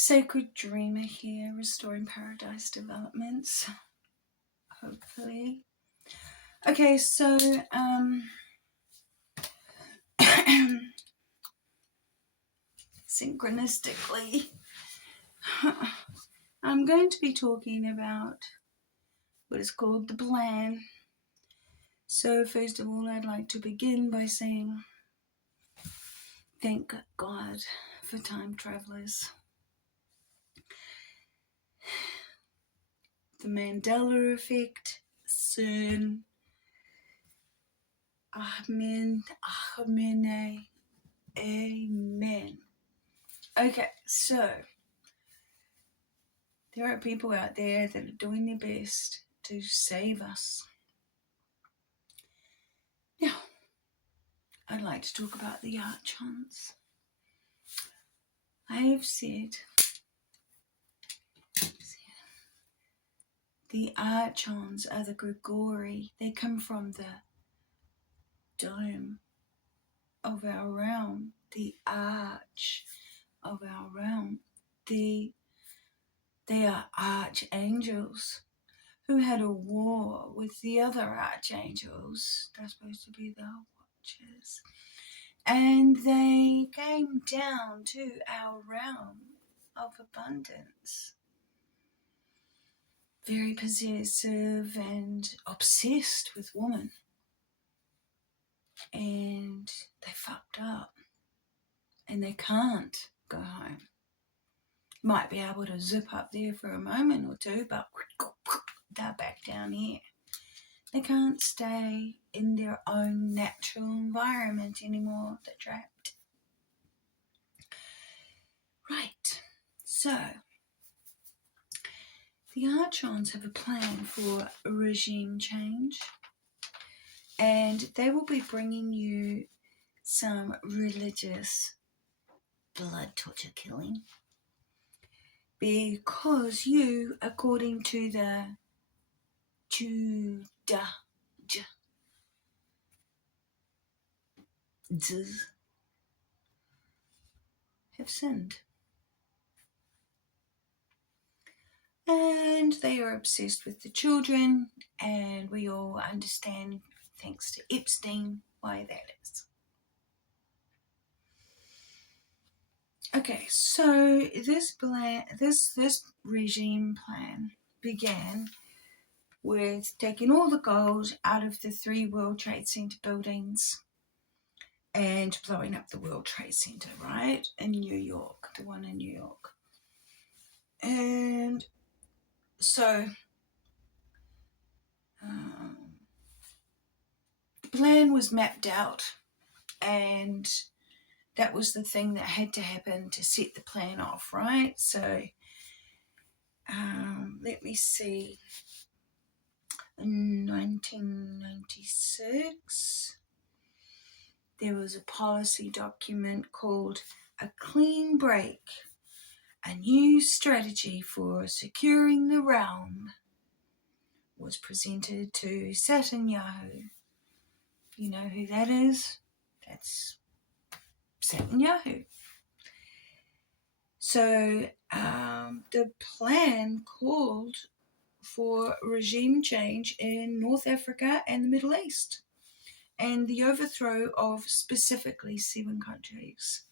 Sacred Dreamer here, Restoring Paradise Developments, hopefully. Okay, so, synchronistically, I'm going to be talking about what is called the plan. So, first of all, I'd like to begin by saying thank God for time travelers. The Mandela Effect, CERN, Amen. Okay, so there are people out there that are doing their best to save us. Now, I'd like to talk about the archons. I have said the archons are the Grigori. They come from the dome of our realm, the arch of our realm. They are archangels who had a war with the other archangels. They're supposed to be the watchers. And they came down to our realm of abundance. Very possessive and obsessed with women. And they fucked up. And they can't go home. Might be able to zip up there for a moment or two, but they're back down here. They can't stay in their own natural environment anymore. They're trapped. Right. So, the archons have a plan for regime change, and they will be bringing you some religious blood torture killing, because you, according to the Judah, have sinned. And they are obsessed with the children, and we all understand, thanks to Epstein, why that is. Okay, so this regime plan began with taking all the gold out of the 3 World Trade Center buildings and blowing up the World Trade Center, right, in New York, the one in New York. And so the plan was mapped out, and that was the thing that had to happen to set the plan off, right? So let me see. In 1996, there was a policy document called A Clean Break, a new strategy for securing the realm, was presented to Netanyahu. You know who that is? That's Netanyahu. So the plan called for regime change in North Africa and the Middle East, and the overthrow of specifically 7 countries.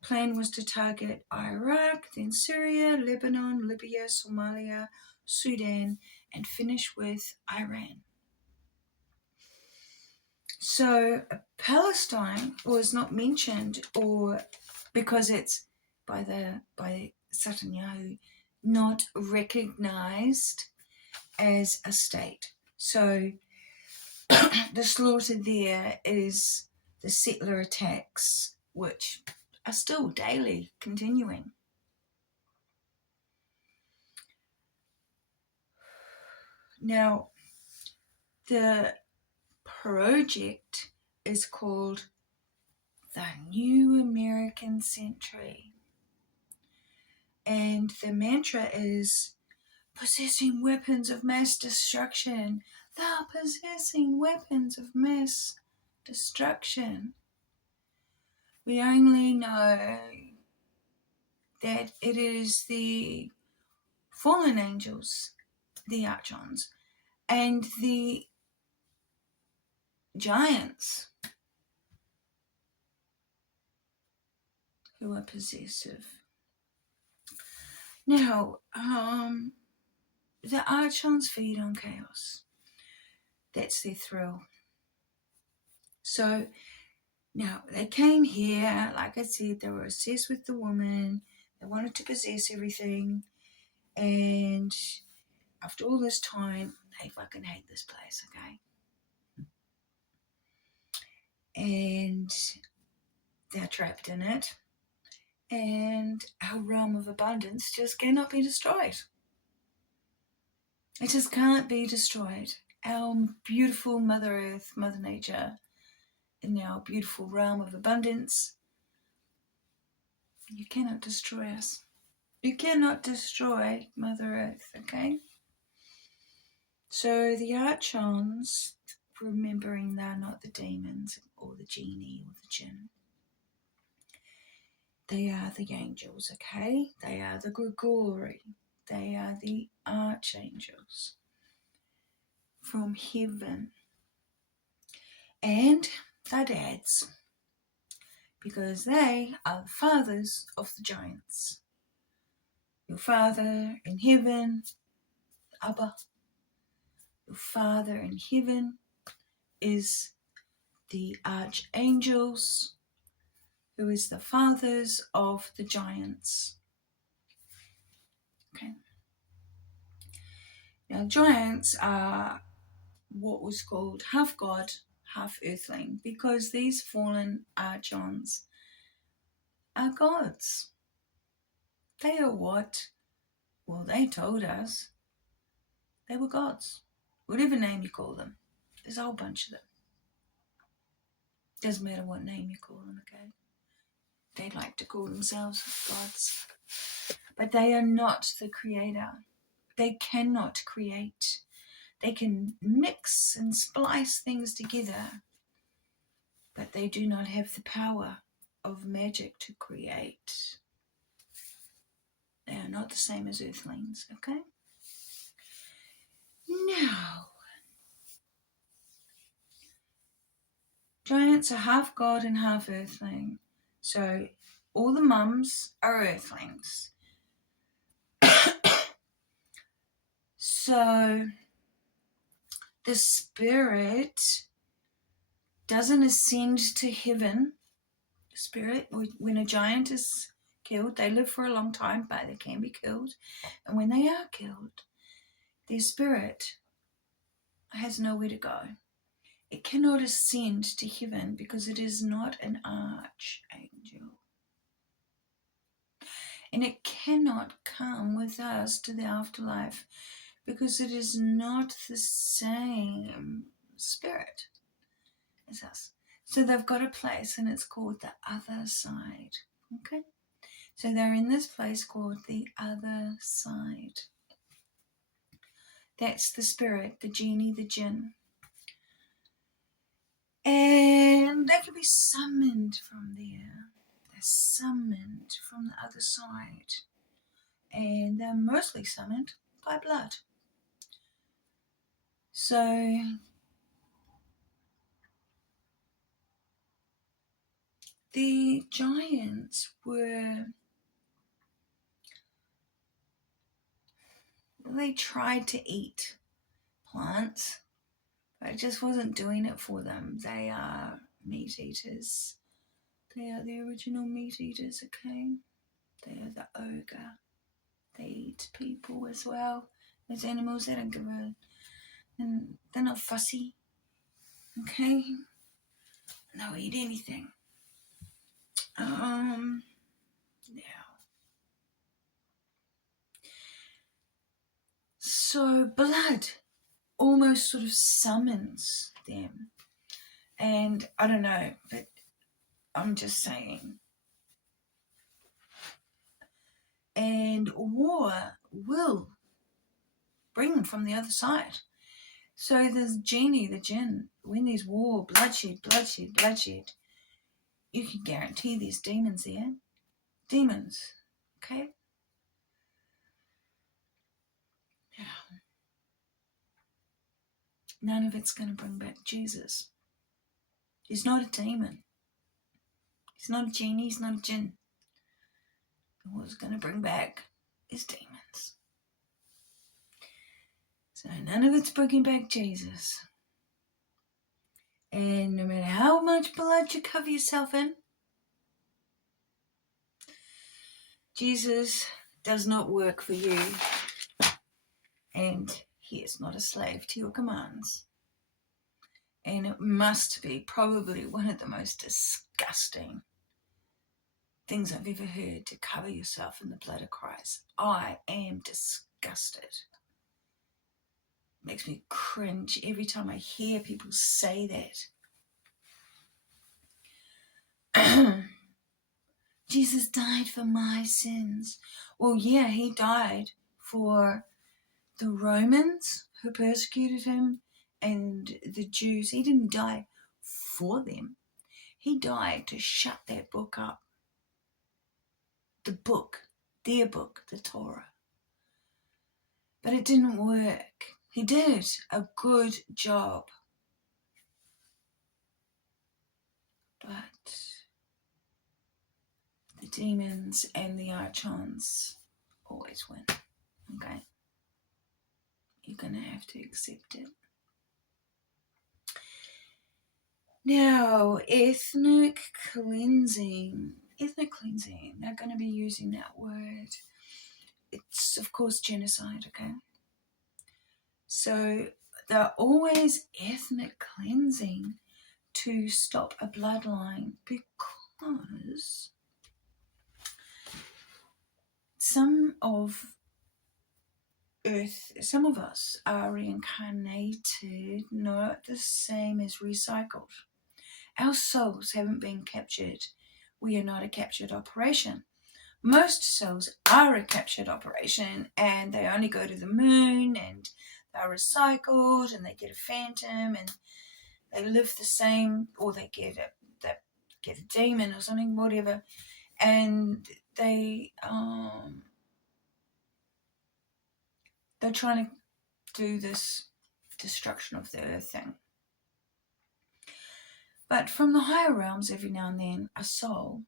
The plan was to target Iraq, then Syria, Lebanon, Libya, Somalia, Sudan, and finish with Iran. So Palestine was not mentioned, or because it's by Netanyahu not recognized as a state. So the slaughter there is the settler attacks, which are still daily continuing. Now, the project is called the New American Century, and the mantra is possessing weapons of mass destruction. They're possessing weapons of mass destruction. We only know that it is the fallen angels, the archons, and the giants who are possessive. Now, the archons feed on chaos. That's their thrill. So now they came here, like I said, they were obsessed with the woman. They wanted to possess everything. And after all this time, they fucking hate this place, okay? And they're trapped in it. And our realm of abundance just cannot be destroyed. It just can't be destroyed. Our beautiful Mother Earth, Mother Nature, in our beautiful realm of abundance, you cannot destroy us. You cannot destroy Mother Earth, okay? So the archons, remembering they're not the demons or the genie or the jinn, they are the angels, okay? They are the Grigori. They are the archangels from heaven. And they're dads, because they are the fathers of the giants. Your Father in heaven, Abba, your Father in heaven is the archangels, who is the fathers of the giants. Okay. Now, giants are what was called half god, half earthling, because these fallen archons are gods. They are what? Well, they told us they were gods. Whatever name you call them. There's a whole bunch of them. Doesn't matter what name you call them, okay? They like to call themselves gods. But they are not the creator. They cannot create. They can mix and splice things together, but they do not have the power of magic to create. They are not the same as earthlings, okay? Now, giants are half god and half earthling. So all the mums are earthlings. So the spirit doesn't ascend to heaven. The spirit, when a giant is killed, they live for a long time, but they can be killed. And when they are killed, their spirit has nowhere to go. It cannot ascend to heaven because it is not an archangel. And it cannot come with us to the afterlife because it is not the same spirit as us. So they've got a place, and it's called the other side. Okay? So they're in this place called the other side. That's the spirit, the genie, the jinn. And they can be summoned from there. They're summoned from the other side. And they're mostly summoned by blood. So the giants they tried to eat plants, but it just wasn't doing it for them. They are meat eaters. They are the original meat eaters, okay? They are the ogre. They eat people as well. Those animals, they don't give a... And they're not fussy, okay? They'll eat anything. Now, so blood almost sort of summons them. And I don't know, but I'm just saying. And war will bring them from the other side. So the genie, the jinn, when there's war, bloodshed, you can guarantee there's demons there. Demons. Okay? None of it's going to bring back Jesus. He's not a demon. He's not a genie. He's not a jinn. What's going to bring back is demons. So none of it's bringing back Jesus. And no matter how much blood you cover yourself in, Jesus does not work for you. And he is not a slave to your commands. And it must be probably one of the most disgusting things I've ever heard, to cover yourself in the blood of Christ. I am disgusted. It makes me cringe every time I hear people say that. Jesus died for my sins. Well, yeah, he died for the Romans who persecuted him and the Jews. He didn't die for them. He died to shut that book up. The book, their book, the Torah. But it didn't work. He did a good job. But the demons and the archons always win. Okay? You're going to have to accept it. Now, ethnic cleansing. Ethnic cleansing. They're going to be using that word. It's, of course, genocide, okay? So, they're always ethnic cleansing to stop a bloodline, because some of us are reincarnated, not the same as recycled. Our souls haven't been captured. We are not a captured operation. Most souls are a captured operation, and they only go to the moon, and they're recycled, and they get a phantom, and they live the same, or they get a demon or something, whatever, and they're trying to do this destruction of the earth thing. But from the higher realms, every now and then, a soul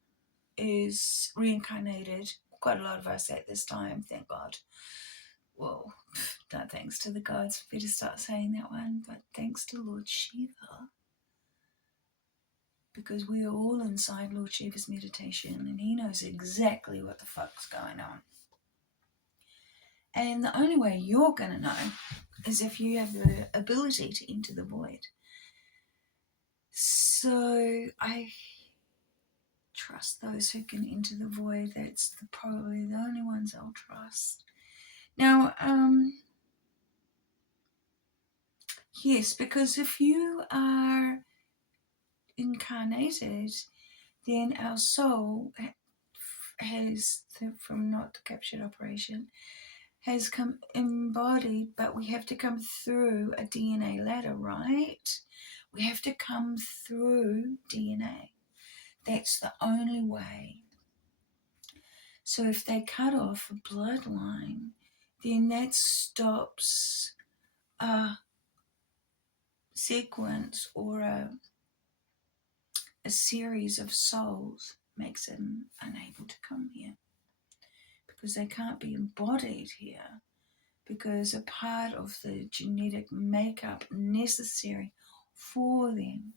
is reincarnated. Quite a lot of us at this time, thank God. Well, not thanks to the gods, better start saying that one, but thanks to Lord Shiva. Because we are all inside Lord Shiva's meditation, and he knows exactly what the fuck's going on. And the only way you're going to know is if you have the ability to enter the void. So I trust those who can enter the void. That's probably the only ones I'll trust. Now, yes, because if you are incarnated, then our soul has, from not the captured operation, has come embodied, but we have to come through a DNA ladder, right? We have to come through DNA. That's the only way. So if they cut off a bloodline, then that stops a sequence or a series of souls, makes them unable to come here. Because they can't be embodied here, because a part of the genetic makeup necessary for them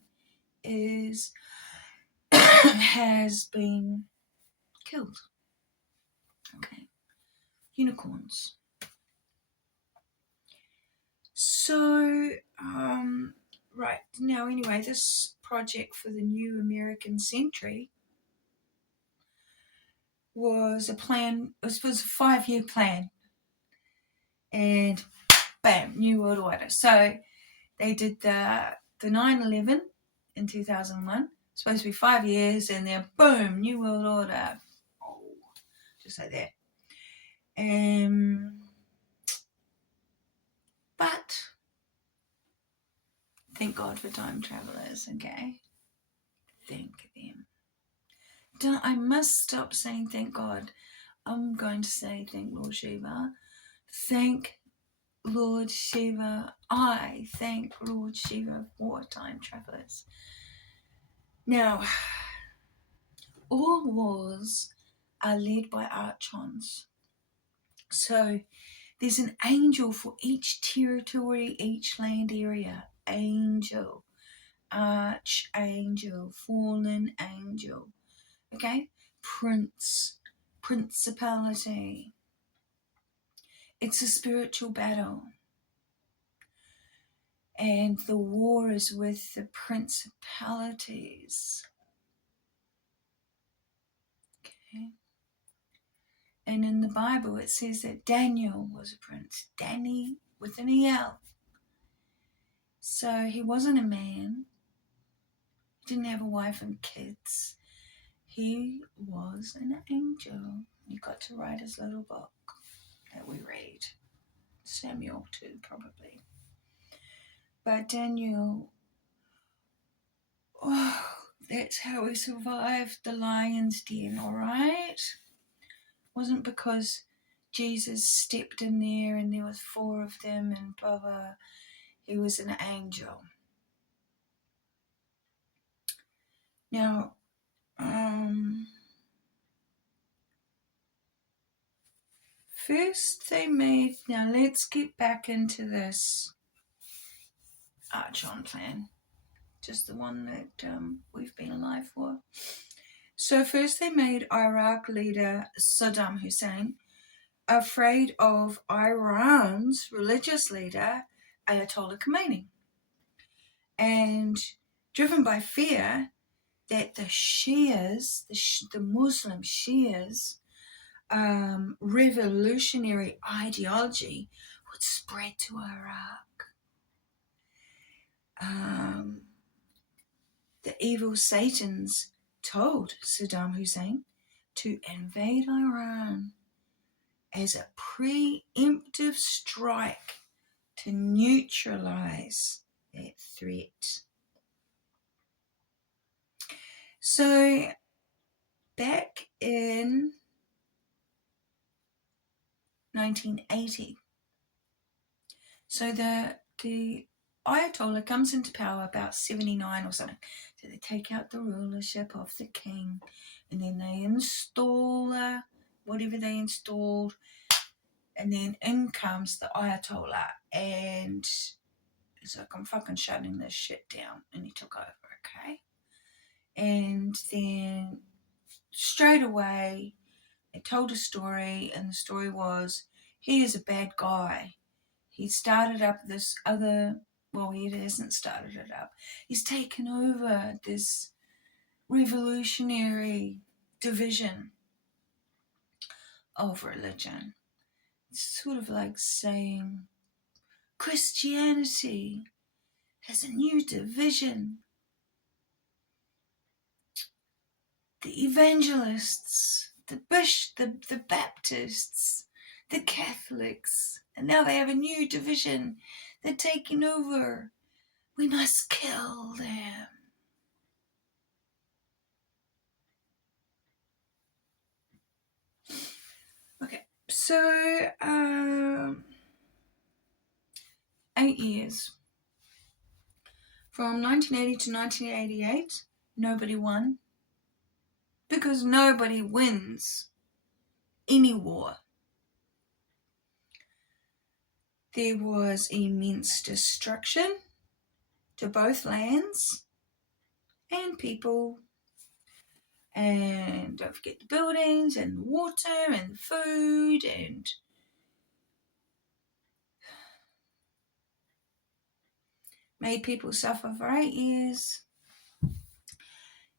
has been killed. Okay. Unicorns. So, right, now anyway, this project for the new American century was a plan. It was a 5-year plan, and bam, New World Order. So they did the 9/11 in 2001. Supposed to be 5 years, and then boom, New World Order. Oh, just like that. But thank God for time travelers. Okay, thank them. I must stop saying thank God. I'm going to say thank Lord Shiva. Thank Lord Shiva. I thank Lord Shiva for time travelers. Now, all wars are led by archons. So there's an angel for each territory, each land area. Angel, archangel, fallen angel. Okay? Prince, principality. It's a spiritual battle. And the war is with the principalities. Okay? And in the Bible it says that Daniel was a prince. Danny with an E-L. So he wasn't a man. He didn't have a wife and kids. He was an angel. He got to write his little book that we read. Samuel too, probably. But Daniel, oh, that's how he survived the lion's den, all right? Wasn't because Jesus stepped in there and there was 4 of them and blah, blah. He was an angel. Now, first they made, now let's get back into this Archon plan, just the one that we've been alive for. So first they made Iraq leader Saddam Hussein afraid of Iran's religious leader Ayatollah Khomeini, and driven by fear that the Shias, the Muslim Shias, revolutionary ideology would spread to Iraq. The evil Satans told Saddam Hussein to invade Iran as a preemptive strike to neutralize that threat. So back in 1980, so the Ayatollah comes into power about 79 or something. So they take out the rulership of the king, and then they install whatever they installed, and then in comes the Ayatollah, and it's like, I'm fucking shutting this shit down, and he took over, okay? And then straight away they told a story, and the story was, he is a bad guy. He started up this other, well, he hasn't started it up. He's taken over this revolutionary division of religion. It's sort of like saying Christianity has a new division. The evangelists, the Baptists, the Catholics, and now they have a new division. They're taking over. We must kill them. Okay, so 8 years. From 1980 to 1988, nobody won. Because nobody wins any war. There was immense destruction to both lands and people. And don't forget the buildings and the water and the food, and made people suffer for 8 years.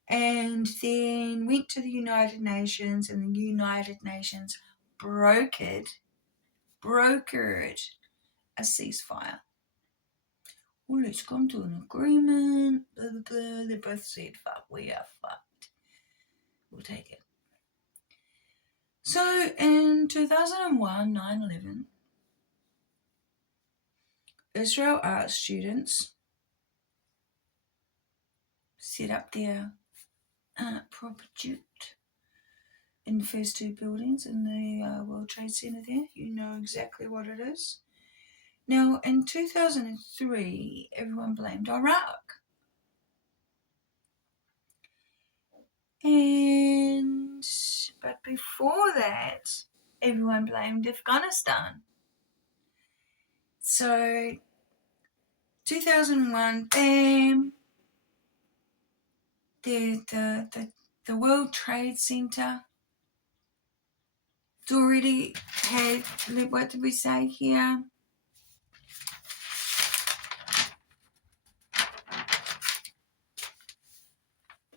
And then went to the United Nations, and the United Nations brokered a ceasefire. Well, let's come to an agreement, blah, blah, blah. They both said, fuck, we are fucked. We'll take it. So in 2001, 9/11, Israel art students set up their art project in the first two buildings in the World Trade Center there. You know exactly what it is. Now, in 2003, everyone blamed Iraq. But before that, everyone blamed Afghanistan. So, 2001, bam, the World Trade Center. It's already had, what did we say here?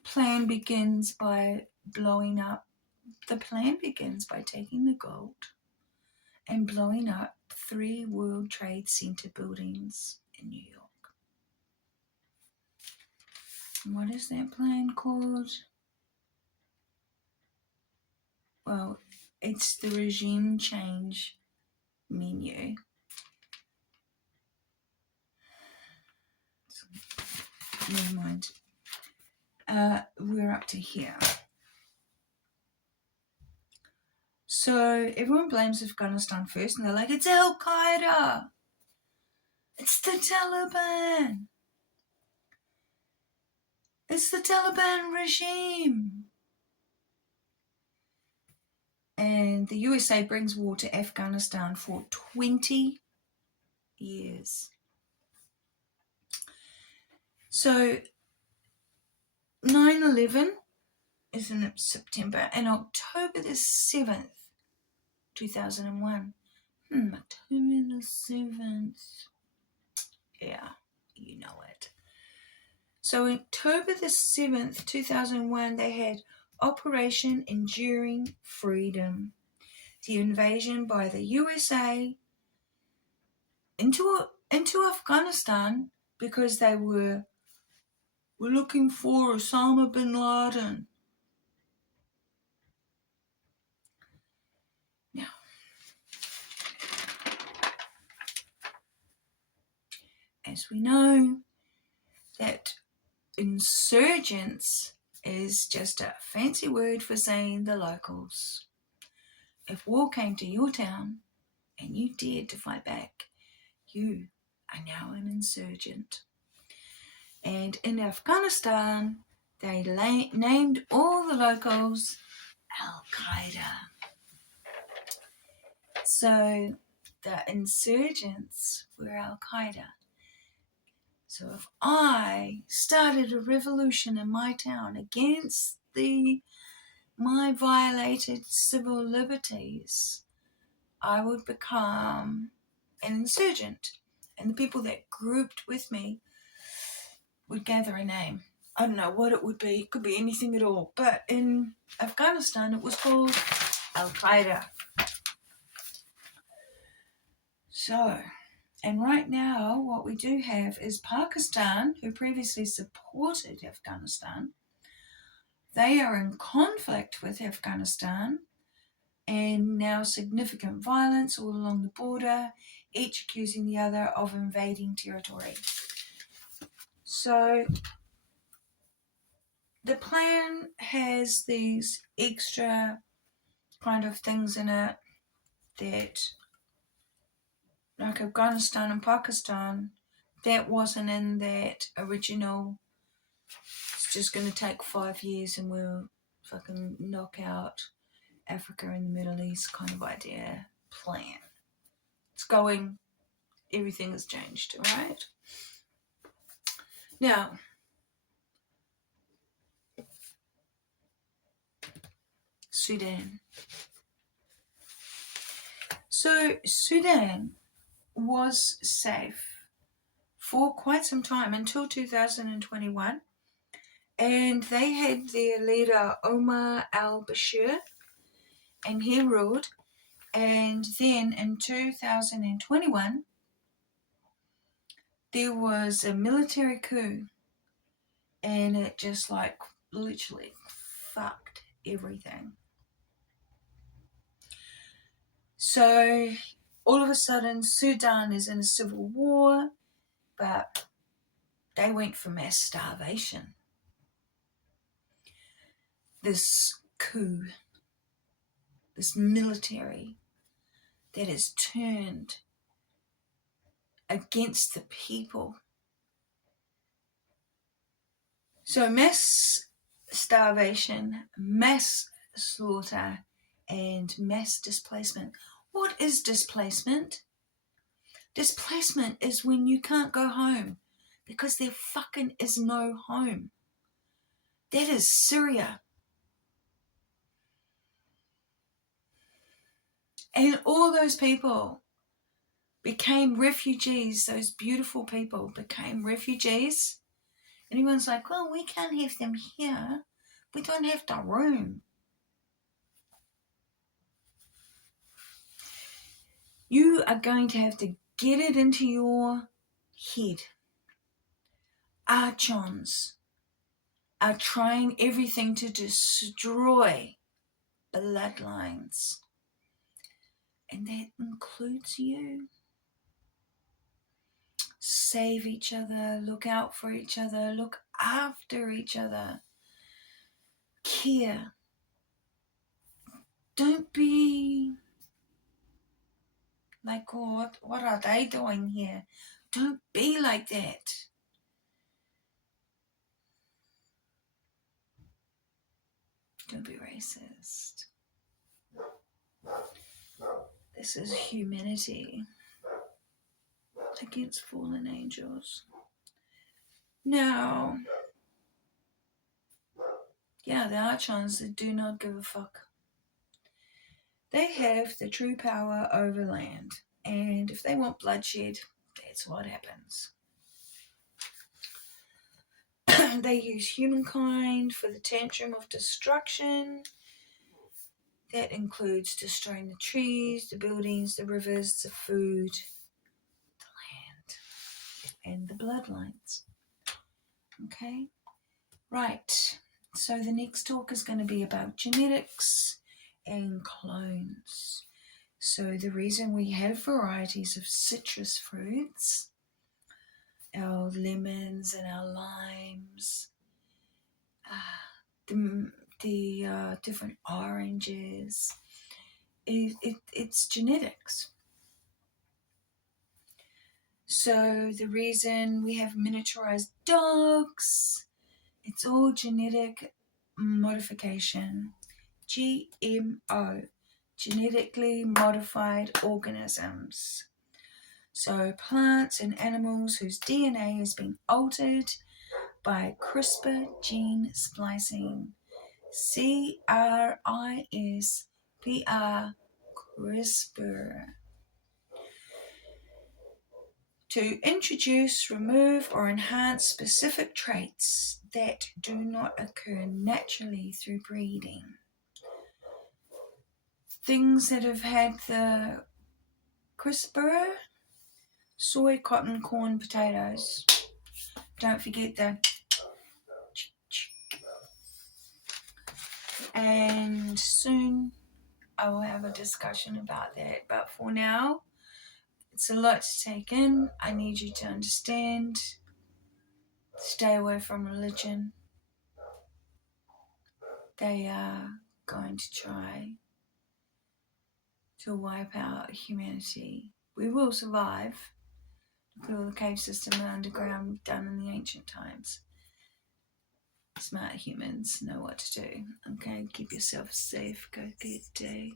Plan begins by blowing up. The plan begins by taking the gold and blowing up 3 World Trade Center buildings in New York. And what is that plan called? Well, it's the regime change menu. Never mind. We're up to here. So everyone blames Afghanistan first, and they're like, it's Al Qaeda. It's the Taliban. It's the Taliban regime. And the USA brings war to Afghanistan for 20 years. So 9/11 is in September, and October the 7th, 2001. October the 7th. Yeah, you know it. So October the 7th, 2001, they had Operation Enduring Freedom, the invasion by the USA into Afghanistan because they were looking for Osama bin Laden. Now, as we know, that insurgents is just a fancy word for saying the locals. If war came to your town and you dared to fight back, you are now an insurgent. And in Afghanistan, they named all the locals Al-Qaeda. So the insurgents were Al-Qaeda. So if I started a revolution in my town against my violated civil liberties, I would become an insurgent. And the people that grouped with me would gather a name. I don't know what it would be. It could be anything at all. But in Afghanistan, it was called Al-Qaeda. So, and right now, what we do have is Pakistan, who previously supported Afghanistan. They are in conflict with Afghanistan, and now significant violence all along the border, each accusing the other of invading territory. So the plan has these extra kind of things in it that, like Afghanistan and Pakistan, that wasn't in that original, it's just going to take 5 years and we'll fucking knock out Africa and the Middle East kind of idea plan. It's going, everything has changed, right? Now, Sudan. So Sudan was safe for quite some time until 2021, and they had their leader Omar al-Bashir, and he ruled. And then in 2021, there was a military coup, and it just like literally fucked everything. So all of a sudden, Sudan is in a civil war, but they went for mass starvation. This coup this military that is turned against the people. So mass starvation, mass slaughter, and mass displacement. What is displacement? Displacement is when you can't go home because there fucking is no home. That is Syria. And all those people became refugees. Those beautiful people became refugees. Anyone's like, well, we can't have them here. We don't have the room. You are going to have to get it into your head. Archons are trying everything to destroy bloodlines. And that includes you. Save each other, look out for each other, look after each other. Care. Don't be like, oh, what are they doing here? Don't be like that. Don't be racist. This is humanity against fallen angels. Now, yeah, the Archons that do not give a fuck. They have the true power over land, and if they want bloodshed, that's what happens. They use humankind for the tantrum of destruction. That includes destroying the trees, the buildings, the rivers, the food, the land, and the bloodlines. Okay? Right. So the next talk is going to be about genetics and clones. So the reason we have varieties of citrus fruits, our lemons and our limes, the different oranges, it's genetics. So the reason we have miniaturized dogs, it's all genetic modification. GMO, genetically modified organisms. So plants and animals whose DNA has been altered by CRISPR gene splicing. CRISPR, CRISPR. To introduce, remove, or enhance specific traits that do not occur naturally through breeding. Things that have had the CRISPR: soy, cotton, corn, potatoes. Don't forget the. And soon I will have a discussion about that. But for now, it's a lot to take in. I need you to understand. Stay away from religion. They are going to try to wipe out humanity. We will survive. Look at all the cave system and underground done in the ancient times. Smart humans know what to do. Okay, keep yourself safe. Go get a day.